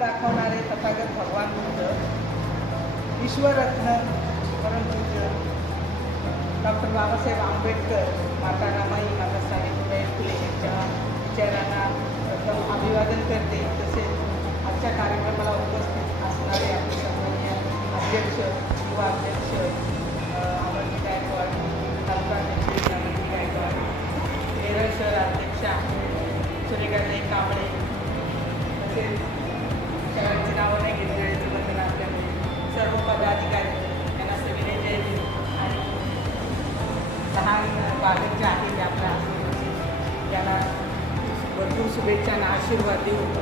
दाखवणारे तथागत भगवान बुद्ध विश्वरत्न परमपूज्य डॉक्टर बाबासाहेब आंबेडकर माता रामाई माता सावित्रीबाई फुले यांच्या विचारांना प्रथम अभिवादन करते. तसेच आजच्या कार्यक्रमाला उपस्थित असणारे आपले सन्मान्य अध्यक्ष युवा अध्यक्ष अमरजी गायकवाड तालुका अध्यक्ष अमरजी गायकवाड केरळ शहर अध्यक्षा सुरेखाताई कांबळे तसेच सगळ्यांची नावं नाही घेतली वेळेचं बंधन असल्यामुळे सर्व पदाधिकारी यांना सविनय जयंती आणि लहान बालक जे आहेत ते आपल्या आशीर्वादी भरपूर शुभेच्छा आशीर्वाद देऊन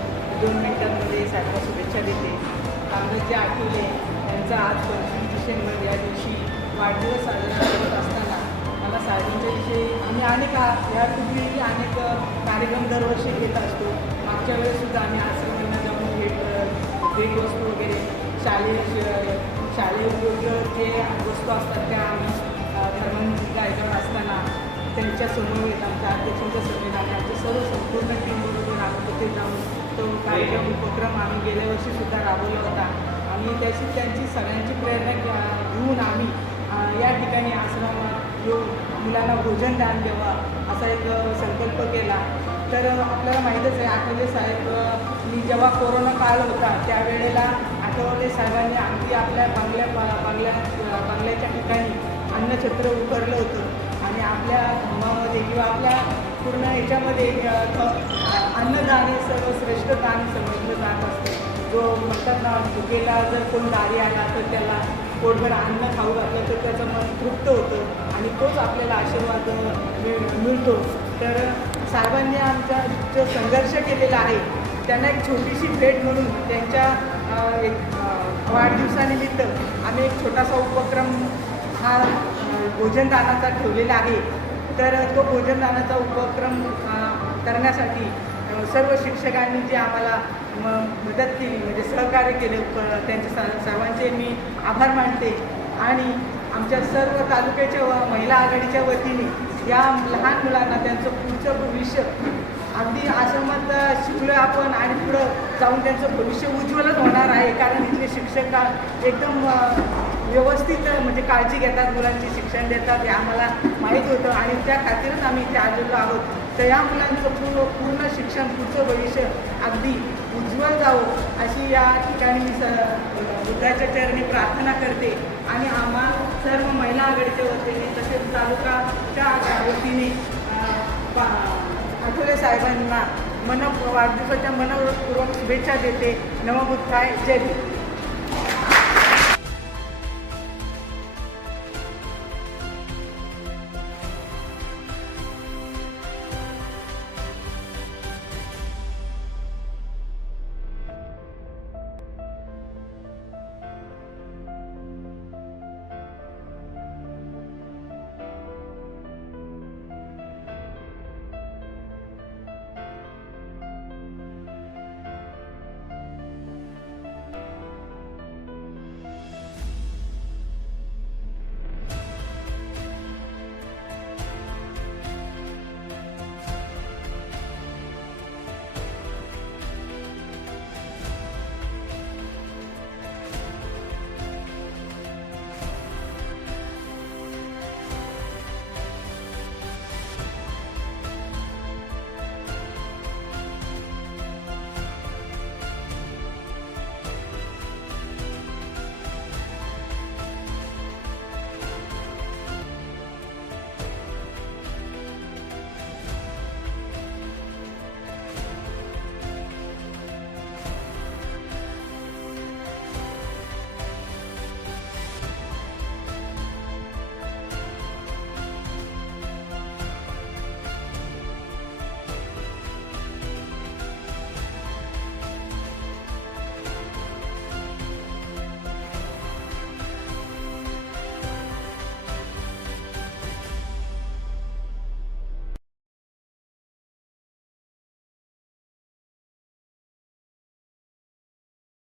दोन मिनिटांमध्ये सर्व शुभेच्छा देते. कामराज आठवले यांचा आज पंचवीस डिसेंबर या दिवशी वाढदिवस साजरा करत असताना मला साहेबांच्या विषयी आम्ही अनेक आ- यापूर्वीही अनेक कार्यक्रम दरवर्षी घेत असतो. मागच्या वेळेससुद्धा आम्ही असं भेटवस्तू वगैरे शालेय श- शालेय उपयोगी जे वस्तू असतात त्या आम्ही अ, असताना त्यांच्या येत आमच्या अध्यक्षांच्या समोर आणि सर्व संपूर्ण टीमबरोबर आम्ही तिथे जाऊन तो कार्यक्रम उपक्रम आम्ही गेल्या वर्षीसुद्धा राबवला होता. आणि त्याची त्यांची सगळ्यांची प्रेरणा घेऊन आम्ही या ठिकाणी आश्रमात येऊन मुलांना भोजन दान द्यावं असा एक संकल्प केला. तर आपल्याला माहीतच आहे आठवले साहेब मी जेव्हा कोरोना काळ होता त्यावेळेला आठवले साहेबांनी अगदी आपल्या बंगल्या ब- बंगल्या बंगल्याच्या ठिकाणी अन्नछत्र उभारलं होतं. आणि आपल्या धर्मामध्ये किंवा आपल्या पूर्ण ह्याच्यामध्ये अन्नदान हे सर्वश्रेष्ठ दान समजलं जात असते. जो म्हणतात ना भुकेला जर कोण दारी आला तर त्याला पोटभर अन्न खाऊ घातलं तर त्याचं मन तृप्त होतं. आणि तोच आपल्याला आशीर्वाद मिळ मिळतो. तर साहेबांनी आमचा जो संघर्ष केलेला आहे त्यांना एक छोटीशी भेट म्हणून त्यांच्या एक वाढदिवसानिमित्त आम्ही एक छोटासा उपक्रम हा भोजनदानाचा ठेवलेला आहे. तर तो भोजनदानाचा उपक्रम करण्यासाठी सर्व शिक्षकांनी जे आम्हाला म मदत केली म्हणजे सहकार्य केले त्यांचे सर्वांचे मी आभार मानते. आणि आमच्या सर्व तालुक्याच्या व महिला आघाडीच्या वतीने या लहान मुलांना त्यांचं पुढचं भविष्य. अगदी आश्रमात शिकलो आपण आणि पुढं जाऊन त्यांचं भविष्य उज्ज्वलच होणार आहे. कारण इथले शिक्षक एकदम व्यवस्थित म्हणजे काळजी घेतात मुलांची शिक्षण देतात हे आम्हाला माहीत होतं. आणि त्या खातीरच आम्ही इथे आलेलो आहोत. तर या मुलांचं पूर्ण पूर्ण शिक्षण पुढचं भविष्य अगदी उज्ज्वल जावं अशी या ठिकाणी मी स बुद्धाच्या चरणी प्रार्थना करते. आणि आम्हा सर्व महिला आघाडीच्या वतीने तसेच तालुकाच्या वतीने पा- आठवले साहेबांना मन वाढदिवसाच्या मनपूर्वक शुभेच्छा देते. नवबुद्धाय जय भीम